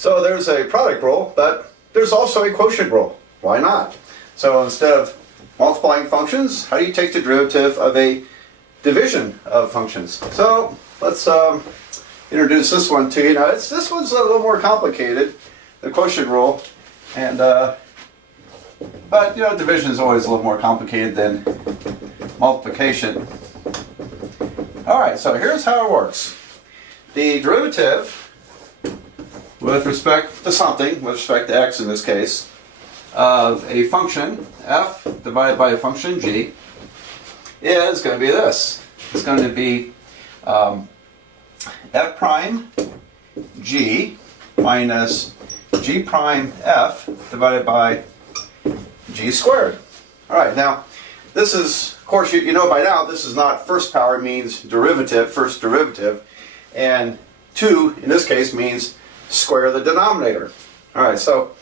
So there's a product rule, but there's also a quotient rule. Why not? So instead of multiplying functions, how do you take the derivative of a division of functions? So let's introduce this one to you. Now this one's a little more complicated, the quotient rule, and but you know, division is always a little more complicated than multiplication. All right, so here's how it works. The derivative with respect to something, with respect to x in this case, of a function f divided by a function g is going to be this. It's going to be f prime g minus g prime f divided by g squared. All right, now this is, of course, you know by now this is not first power, it means derivative, first derivative, and 2 in this case means square the denominator. All right, so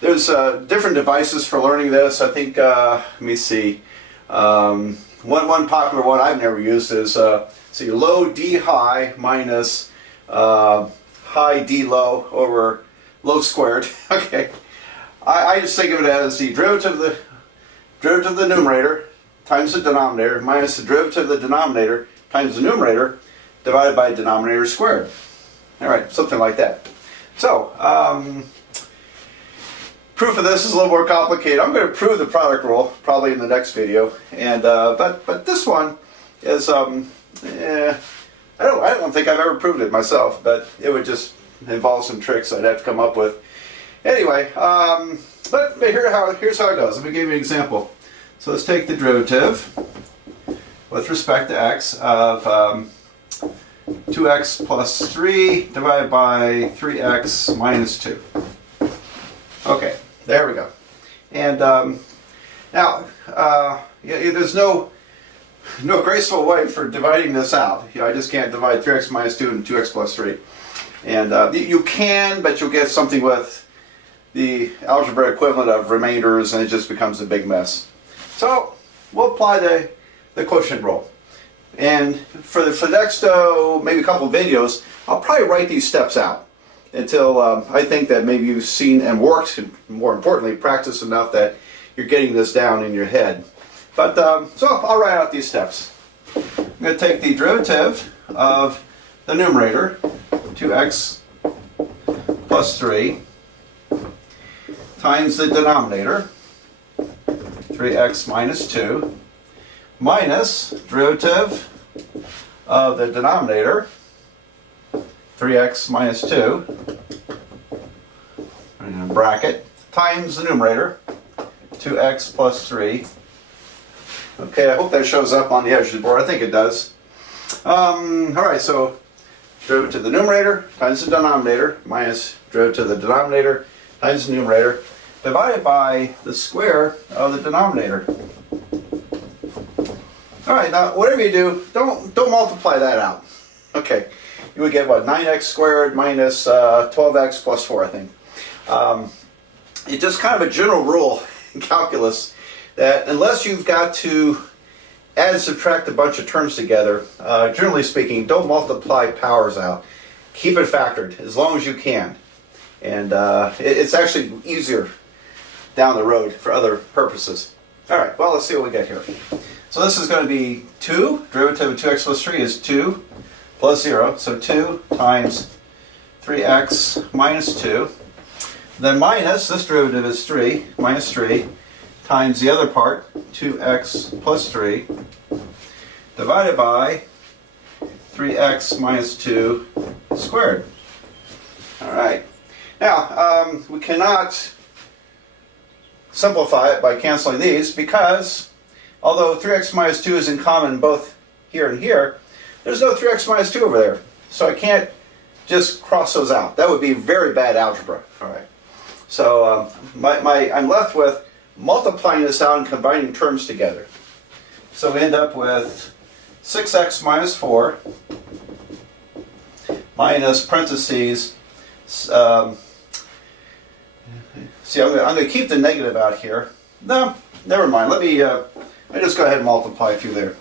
there's different devices for learning this. I think, let me see, one popular one I've never used is low d high minus high d low over low squared. Okay, I just think of it as the derivative of the numerator times the denominator minus the derivative of the denominator times the numerator divided by denominator squared. All right, something like that. So, proof of this is a little more complicated. I'm going to prove the product rule probably in the next video, and but this one is I don't think I've ever proved it myself, but it would just involve some tricks I'd have to come up with. Anyway, but here's how it goes. Let me give you an example. So let's take the derivative with respect to x of 2x plus 3 divided by 3x minus 2. Okay, there we go. And now, there's no graceful way for dividing this out. I just can't divide 3x minus 2 and 2x plus 3. And you can, but you'll get something with the algebra equivalent of remainders, and it just becomes a big mess. So we'll apply the quotient rule. And for the next maybe a couple of videos, I'll probably write these steps out until I think that maybe you've seen and worked, and more importantly, practiced enough that you're getting this down in your head. But so I'll write out these steps. I'm going to take the derivative of the numerator, 2x plus 3, times the denominator, 3x minus 2, minus derivative of the denominator, 3x minus 2, in a bracket, times the numerator, 2x plus 3. Okay, I hope that shows up on the edge of the board. I think it does. Alright, so derivative of the numerator times the denominator minus derivative of the denominator times the numerator divided by the square of the denominator. Alright, now whatever you do, don't multiply that out. Okay, you would get what, 9x squared minus 12x plus 4, I think. It's just kind of a general rule in calculus that unless you've got to add and subtract a bunch of terms together, generally speaking, don't multiply powers out. Keep it factored as long as you can. And it's actually easier down the road for other purposes. Alright, well, let's see what we get here. So this is going to be 2, derivative of 2x plus 3 is 2 plus 0, so 2 times 3x minus 2. Then minus, this derivative is 3, minus 3, times the other part, 2x plus 3, divided by 3x minus 2 squared. Alright, now we cannot simplify it by canceling these because although 3x minus 2 is in common both here and here, there's no 3x minus 2 over there. So I can't just cross those out. That would be very bad algebra. All right. So I'm left with multiplying this out and combining terms together. So we end up with 6x minus 4 minus parentheses. See, I'm going to keep the negative out here. No, never mind. Let me just go ahead and multiply a few there.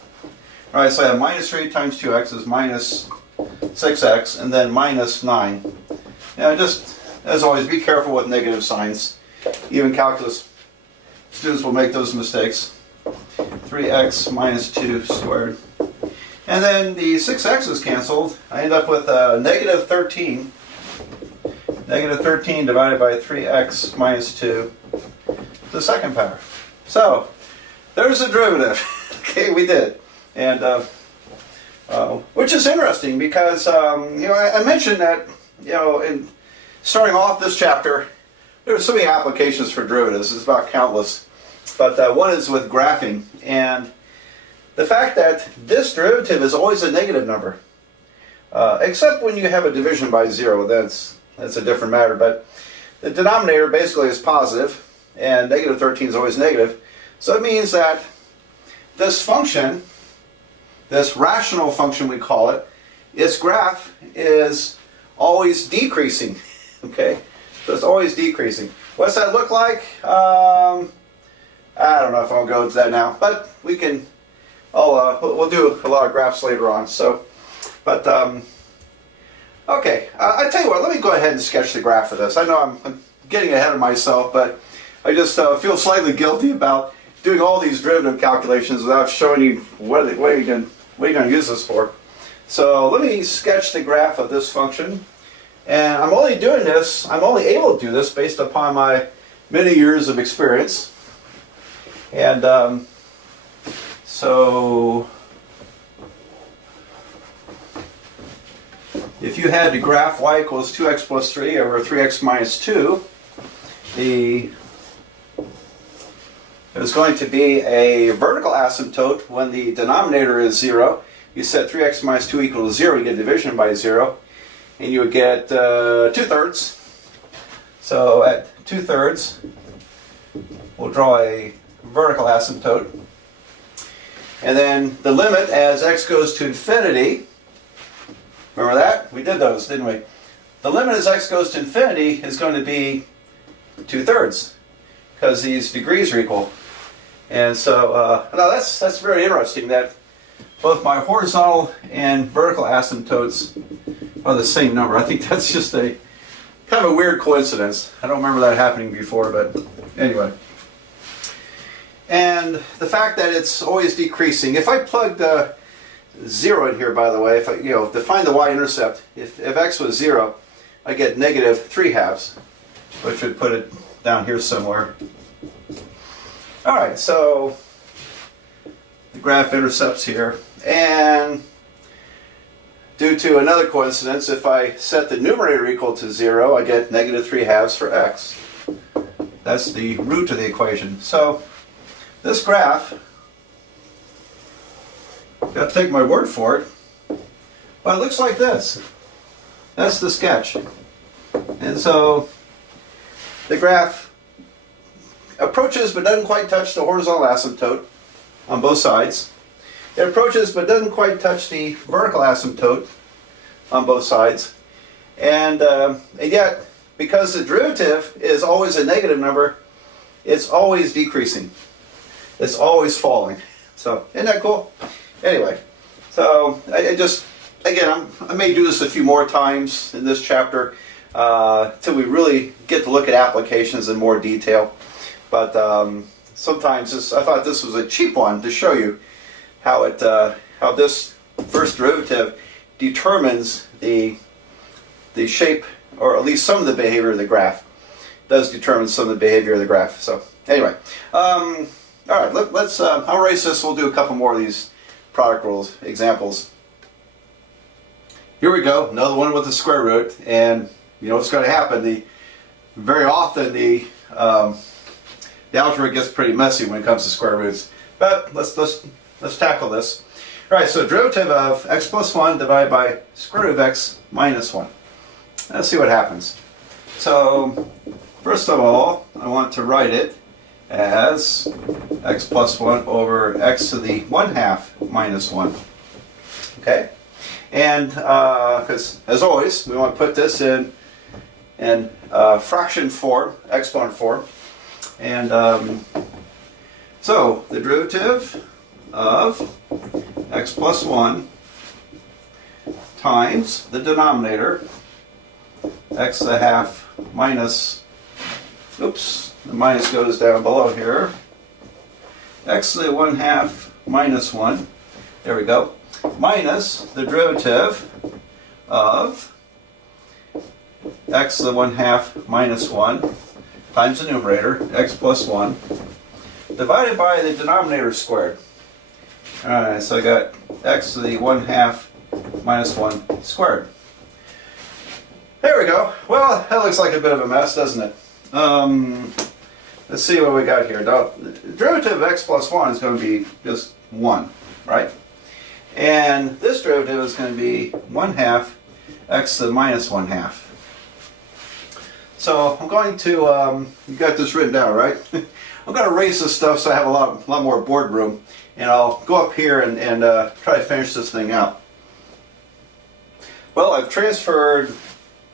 All right, so I have minus 3 times 2x is minus 6x, and then minus 9 Now just, as always, be careful with negative signs. Even calculus students will make those mistakes. 3x minus 2 squared. And then the 6x is canceled. I end up with negative 13. Negative 13 divided by 3x minus 2 to the second power. So, there's the derivative. Okay, we did. And which is interesting because I mentioned that in starting off this chapter, there are so many applications for derivatives. It's about countless. But one is with graphing, and the fact that this derivative is always a negative number, except when you have a division by 0. That's a different matter. But the denominator basically is positive, and negative 13 is always negative. So it means that this function, this rational function we call it, its graph is always decreasing. Okay, so it's always decreasing. What's that look like? I don't know if I'll go into that now, but we can. We'll do a lot of graphs later on. So, but okay. I tell you what. Let me go ahead and sketch the graph of this. I know I'm getting ahead of myself, but I just feel slightly guilty about doing all these derivative calculations without showing you what are you going to use this for. So let me sketch the graph of this function, and I'm only able to do this based upon my many years of experience. And so if you had to graph y equals 2x plus 3 over 3x minus 2, there's going to be a vertical asymptote when the denominator is 0. You set 3x minus 2 equals 0, you get division by 0, and you would get 2/3. So at 2/3, we'll draw a vertical asymptote. And then the limit as x goes to infinity, remember that? We did those, didn't we? The limit as x goes to infinity is going to be 2/3, because these degrees are equal. And so, now that's very interesting that both my horizontal and vertical asymptotes are the same number. I think that's just a kind of a weird coincidence. I don't remember that happening before, but anyway. And the fact that it's always decreasing. If I plugged 0 in here, by the way, if I to find the y-intercept, if x was 0, I get negative 3/2, which would put it down here somewhere. All right, so the graph intercepts here, and due to another coincidence, if I set the numerator equal to 0, I get negative 3/2 for x. That's the root of the equation. So this graph, got to take my word for it, but it looks like this. That's the sketch. And so the graph approaches but doesn't quite touch the horizontal asymptote on both sides. It approaches but doesn't quite touch the vertical asymptote on both sides. And yet, because the derivative is always a negative number, it's always decreasing. It's always falling. So, isn't that cool? Anyway, so I may do this a few more times in this chapter till we really get to look at applications in more detail. But sometimes I thought this was a cheap one to show you how this first derivative determines the shape, or at least some of the behavior of the graph. It does determine some of the behavior of the graph. So anyway, all right. Let's I'll erase this. We'll do a couple more of these product rules examples. Here we go. Another one with the square root, and you know what's going to happen. Very often the algebra gets pretty messy when it comes to square roots. But let's tackle this. All right, so derivative of x plus 1 divided by square root of x minus 1. Let's see what happens. So first of all, I want to write it as x plus 1 over x to the 1/2 minus 1. Okay? And because as always, we want to put this in fraction form, exponent form. And so the derivative of x plus 1 times the denominator x to the half minus, oops, the minus goes down below here, x to the 1/2 minus 1, there we go, minus the derivative of x to the 1/2 minus 1 times the numerator, x plus 1, divided by the denominator squared. Alright, so I got x to the 1/2 minus 1 squared. There we go. Well, that looks like a bit of a mess, doesn't it? Let's see what we got here. Now, the derivative of x plus 1 is going to be just 1, right? And this derivative is going to be 1/2 x to the minus 1/2. So I'm going to, you got this written down, right? I'm going to erase this stuff so I have a lot more board room. And I'll go up here and try to finish this thing out. Well, I've transferred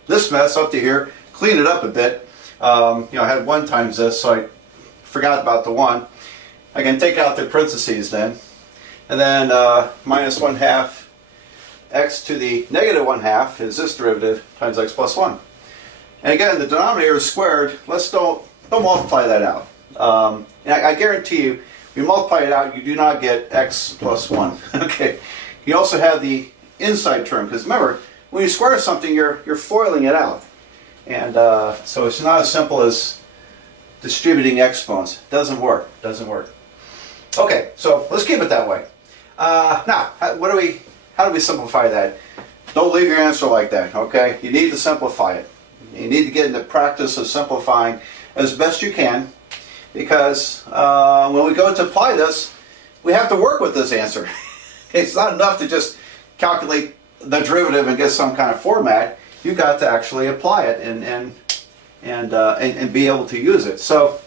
this mess up to here, cleaned it up a bit. I had 1 times this, so I forgot about the 1. I can take out the parentheses then. And then minus 1/2 x to the negative 1/2 is this derivative times x plus 1. And again, the denominator is squared. Let's don't multiply that out. And I guarantee you, if you multiply it out, you do not get x plus 1. Okay. You also have the inside term, because remember, when you square something, you're foiling it out. And so it's not as simple as distributing exponents. Doesn't work. Doesn't work. Okay, so let's keep it that way. Now, how do we simplify that? Don't leave your answer like that, okay? You need to simplify it. You need to get in the practice of simplifying as best you can, because when we go to apply this, we have to work with this answer. It's not enough to just calculate the derivative and get some kind of format. You've got to actually apply it and be able to use it. So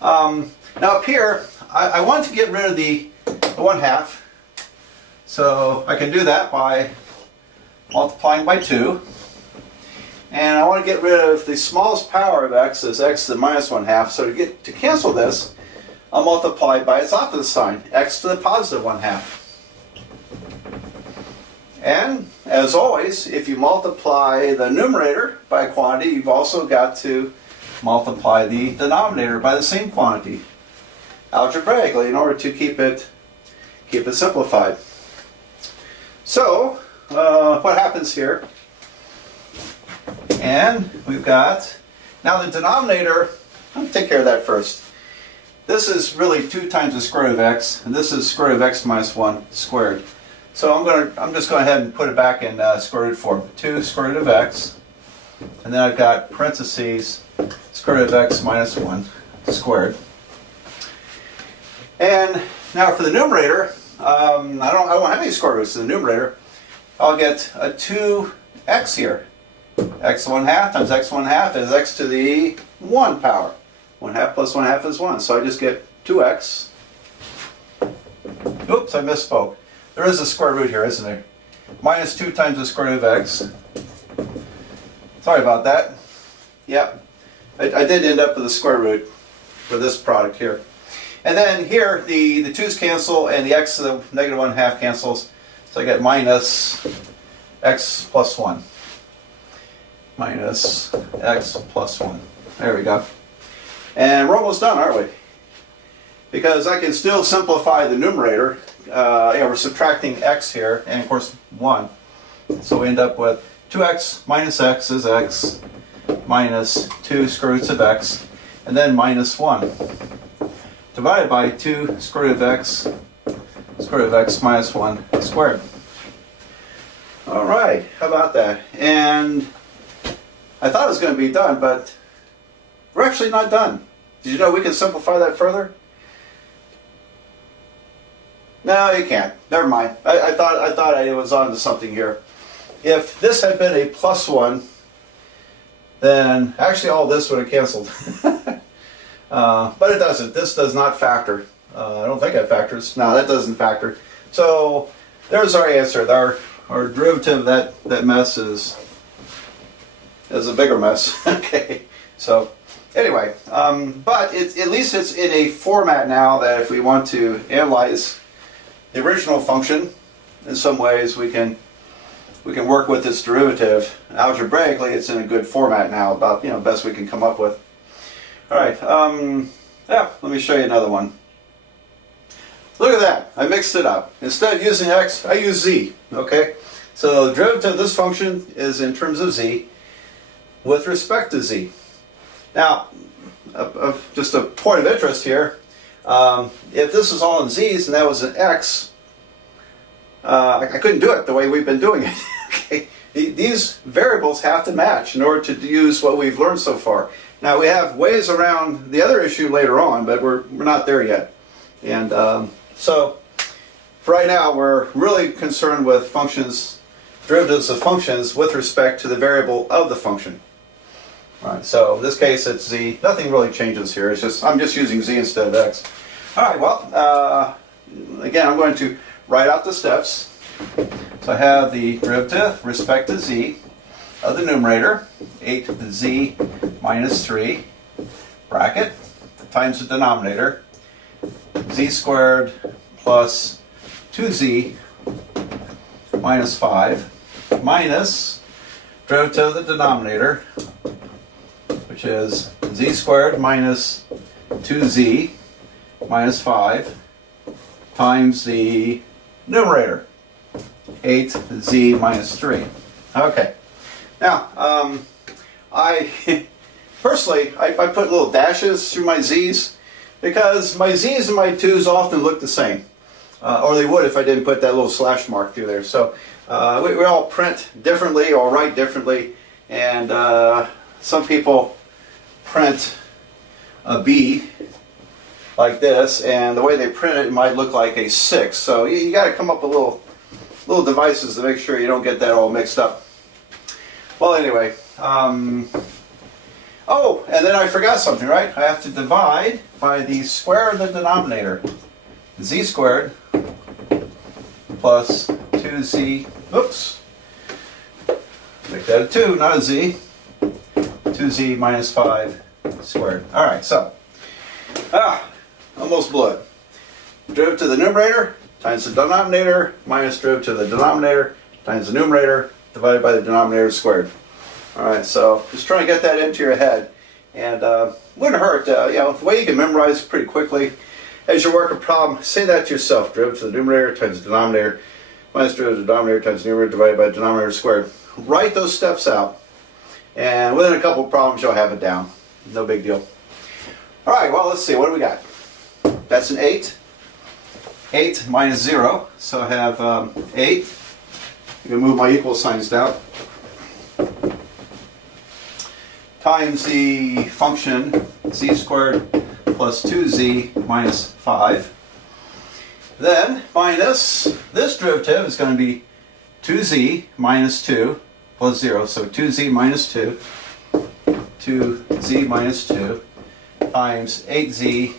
now up here, I want to get rid of the 1/2. So I can do that by multiplying by 2. And I want to get rid of the smallest power of x is x to the minus 1/2. So to cancel this, I'll multiply by its opposite sign, x to the positive 1/2. And as always, if you multiply the numerator by a quantity, you've also got to multiply the denominator by the same quantity, algebraically, in order to keep it simplified. So what happens here? And we've got, now the denominator, I'll take care of that first. This is really 2 times the square root of x, and this is square root of x minus 1 squared. So I'm just going ahead and put it back in square root form. 2 square root of x, and then I've got parentheses square root of x minus 1 squared. And now for the numerator, I won't have any square roots in the numerator. I'll get a 2x here. X 1/2 times x 1/2 is x to the 1 power. 1/2 plus 1/2 is 1. So I just get 2x. Oops, I misspoke. There is a square root here, isn't there? Minus 2 times the square root of x. Sorry about that. Yep. I did end up with a square root for this product here. And then here, the 2's cancel and the x to the negative 1/2 cancels. So I get minus x plus 1. Minus x plus 1. There we go. And we're almost done, aren't we? Because I can still simplify the numerator. We're subtracting x here, and of course 1. So we end up with 2x minus x is x, minus 2 square roots of x, and then minus 1. Divided by 2 square root of x, square root of x minus 1 squared. Alright, how about that? And I thought it was going to be done, but we're actually not done. Did you know we can simplify that further? No, you can't. Never mind. I thought I was on to something here. If this had been a plus 1, then actually all this would have canceled. But it doesn't. This does not factor. I don't think it factors. No, that doesn't factor. So there's our answer. Our derivative of that mess is a bigger mess. Okay. So anyway, but at least it's in a format now that if we want to analyze the original function, in some ways we can we can work with this derivative. Algebraically, it's in a good format now, about best we can come up with. All right, yeah, let me show you another one. Look at that, I mixed it up. Instead of using x, I use z, okay? So the derivative of this function is in terms of z with respect to z. Now, just a point of interest here, if this is all in z's and that was an x, I couldn't do it the way we've been doing it. Okay? These variables have to match in order to use what we've learned so far. Now we have ways around the other issue later on, but we're not there yet. And so for right now, we're really concerned with functions, derivatives of functions with respect to the variable of the function. All right, so in this case, it's z. Nothing really changes here. It's just I'm just using z instead of x. All right. Well, again, I'm going to write out the steps. So I have the derivative with respect to z of the numerator, 8z minus 3, bracket, times the denominator, z squared plus 2z minus 5, minus derivative of the denominator, which is z squared minus 2z minus 5 times the numerator, 8z minus 3. Okay. Now, I personally, I put little dashes through my z's because my z's and my 2's often look the same. Or they would if I didn't put that little slash mark through there. So we all print differently or write differently. And some people print a B like this, and the way they print it, it might look like a 6. So you got to come up with little devices to make sure you don't get that all mixed up. Well, anyway, oh, and then I forgot something, right? I have to divide by the square of the denominator. Z squared plus 2z, oops, make that a 2, not a z, 2z minus 5 squared. All right, so, almost blew it. Derivative of the numerator times the denominator minus derivative of the denominator times the numerator divided by the denominator squared. All right, so just trying to get that into your head, and wouldn't hurt. The way you can memorize pretty quickly. As you work a problem, say that to yourself. Derivative of the numerator times the denominator minus derivative of the denominator times the numerator divided by the denominator squared. Write those steps out, and within a couple of problems you'll have it down. No big deal. All right, well, let's see. What do we got? That's an 8. 8 minus 0. So I have 8. I'm going to move my equal signs down. Times the function z squared plus 2z minus 5. Then minus this derivative is going to be 2z minus 2 plus 0. So 2z minus 2, 2z minus 2 times 8z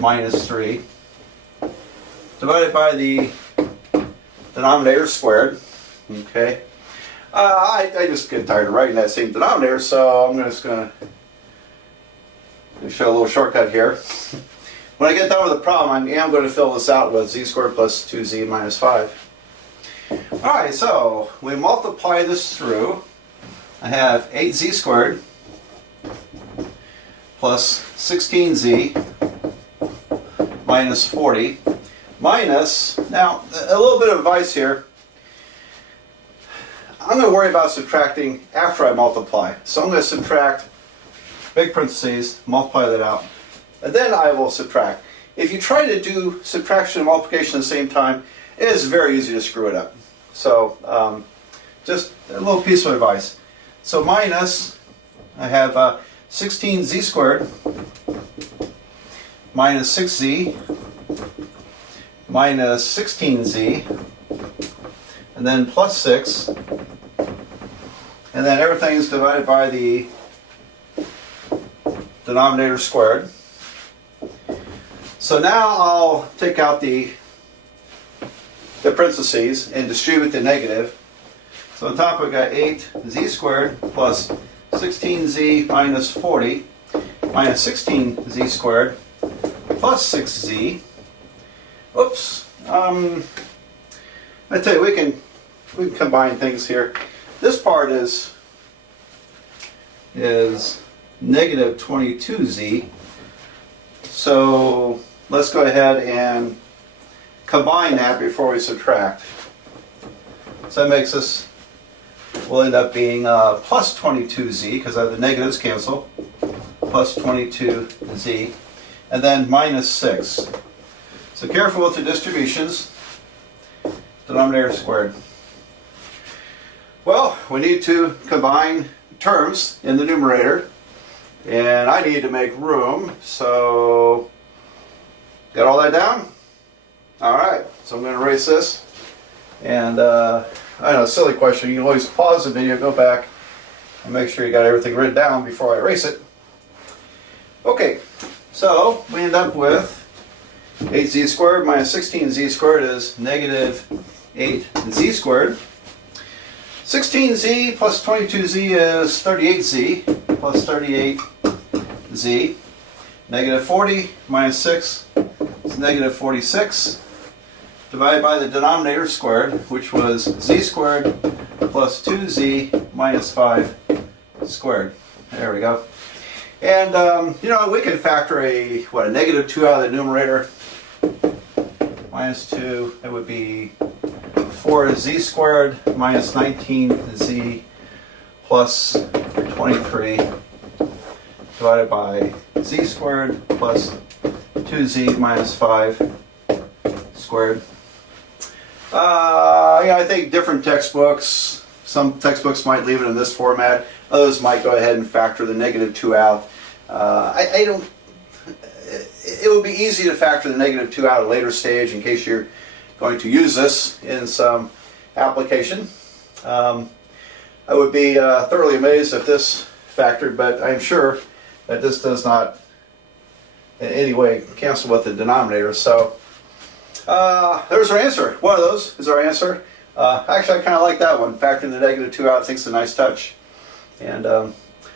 minus 3 divided by the denominator squared. Okay. I just get tired of writing that same denominator, so I'm just going to show a little shortcut here. When I get done with the problem, I am going to fill this out with z squared plus 2z minus 5. Alright, so we multiply this through. I have 8z squared plus 16z minus 40 minus, now a little bit of advice here. I'm going to worry about subtracting after I multiply. So I'm going to subtract, big parentheses, multiply that out, and then I will subtract. If you try to do subtraction and multiplication at the same time, it is very easy to screw it up. So just a little piece of advice. So minus, I have 16z squared minus 6z minus 16z, and then plus 6, and then everything is divided by the denominator squared. So now I'll take out the parentheses and distribute the negative. So on top I've got 8z squared plus 16z minus 40 minus 16z squared plus 6z. Oops. I tell you, we can we can combine things here. This part is negative 22z. So let's go ahead and combine that before we subtract. So that makes us, will end up being plus 22z, because the negatives cancel, plus 22z, and then minus 6. So careful with the distributions, denominator squared. Well, we need to combine terms in the numerator, and I need to make room, so got all that down? Alright, so I'm going to erase this, and I know, silly question, you can always pause the video, go back, and make sure you got everything written down before I erase it. Okay, so we end up with 8z squared minus 16z squared is negative 8z squared. 16z plus 22z is 38z plus 38z. Negative 40 minus 6 is negative 46. Divided by the denominator squared, which was z squared plus 2z minus 5 squared. There we go. And, you know, we can factor a negative 2 out of the numerator. Minus 2, it would be 4z squared minus 19z plus 23 divided by z squared plus 2z minus 5 squared. I think different textbooks, some textbooks might leave it in this format, others might go ahead and factor the negative 2 out. I don't, it would be easy to factor the negative 2 out at a later stage in case you're going to use this in some application. I would be thoroughly amazed if this factored, but I'm sure that this does not in any way cancel with the denominator. So there's our answer. One of those is our answer. Actually, I kind of like that one. Factoring the negative 2 out, I think it's a nice touch. And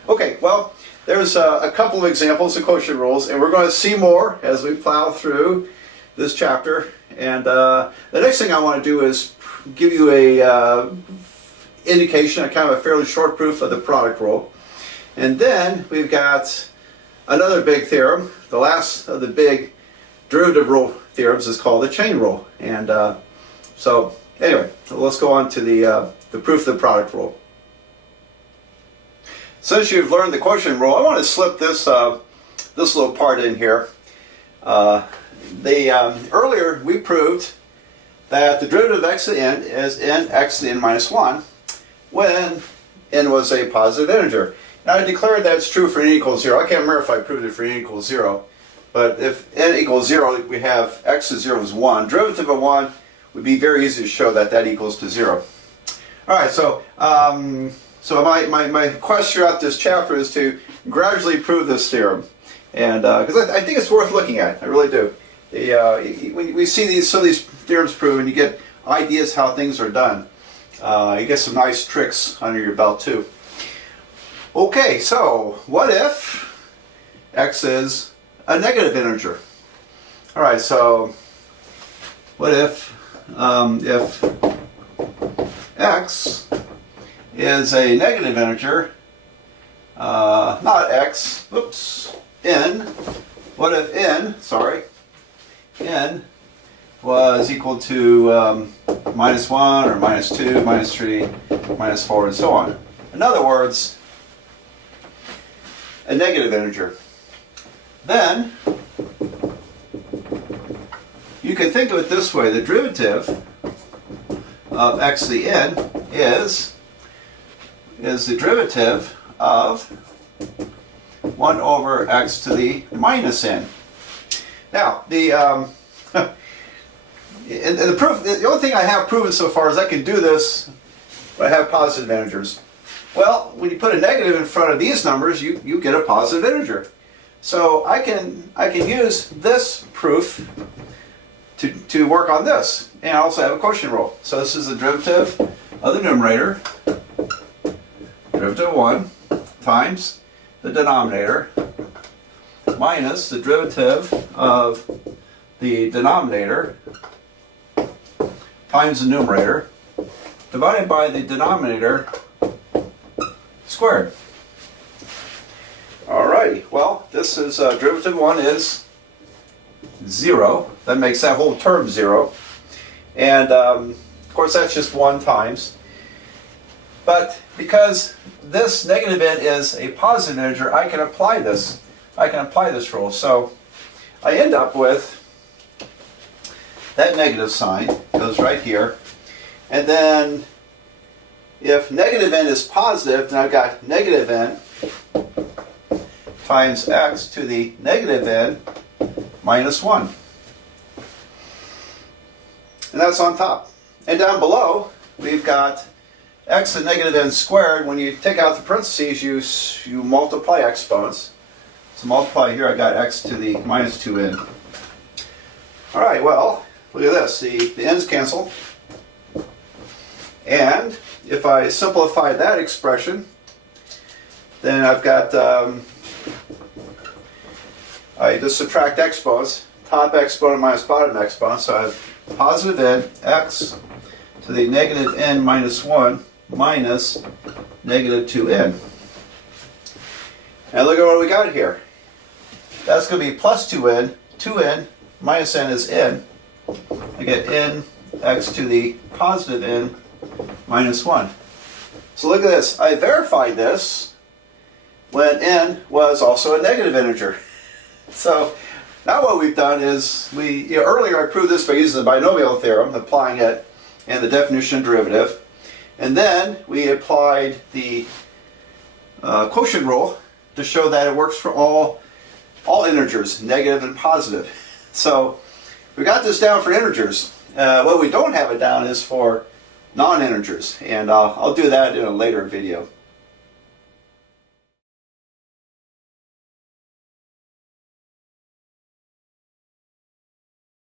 okay, well, there's a couple of examples of quotient rules, and we're going to see more as we plow through this chapter. And the next thing I want to do is give you a indication, a kind of a fairly short proof of the product rule. And then we've got another big theorem. The last of the big derivative rule theorems is called the chain rule. And so anyway, let's go on to the proof of the product rule. Since you've learned the quotient rule, I want to slip this this little part in here. Earlier we proved that the derivative of x to the n is n x to the n minus 1 when n was a positive integer. Now I declared that's true for n equals 0. I can't remember if I proved it for n equals 0. But if n equals 0, we have x to 0 is 1. Derivative of 1 would be very easy to show that that equals to 0. Alright, so my quest throughout this chapter is to gradually prove this theorem. And because I think it's worth looking at. I really do. When we see some of these theorems proven, you get ideas how things are done. You get some nice tricks under your belt too. Okay, so what if x is a negative integer? All right, so what if x is a negative integer, not x, oops, n. What if n was equal to minus 1 or minus 2, minus 3, minus 4, and so on? In other words, a negative integer. Then you can think of it this way: the derivative of x to the n is the derivative of 1 over x to the minus n. Now, in the proof, the only thing I have proven so far is I can do this when I have positive integers. Well, when you put a negative in front of these numbers, you get a positive integer. So I can use this proof to work on this, and I also have a quotient rule. So this is the derivative of the numerator, derivative of 1 times the denominator minus the derivative of the denominator times the numerator divided by the denominator squared. Alrighty, well, this is derivative 1 is 0. That makes that whole term 0. And of course that's just 1 times. But because this negative n is a positive integer, I can apply this. I can apply this rule. So I end up with that negative sign goes right here. And then if negative n is positive, then I've got negative n times x to the negative n minus 1. And that's on top. And down below, we've got x to negative n squared. When you take out the parentheses, you multiply exponents. So multiply here, I got x to the minus 2n. All right, well, look at this. The n's cancel. And if I simplify that expression, then I've got, I just subtract exponents, top exponent minus bottom exponent, so I have positive n, x to the negative n minus 1 minus negative 2n. And look at what we got here. That's going to be plus 2n, 2n minus n is n. I get n x to the positive n minus 1. So look at this. I verified this when n was also a negative integer. So now what we've done is earlier I proved this by using the binomial theorem, applying it and the definition of derivative. And then we applied the quotient rule to show that it works for all integers, negative and positive. So we got this down for integers. What we don't have it down is for non-integers, and I'll do that in a later video.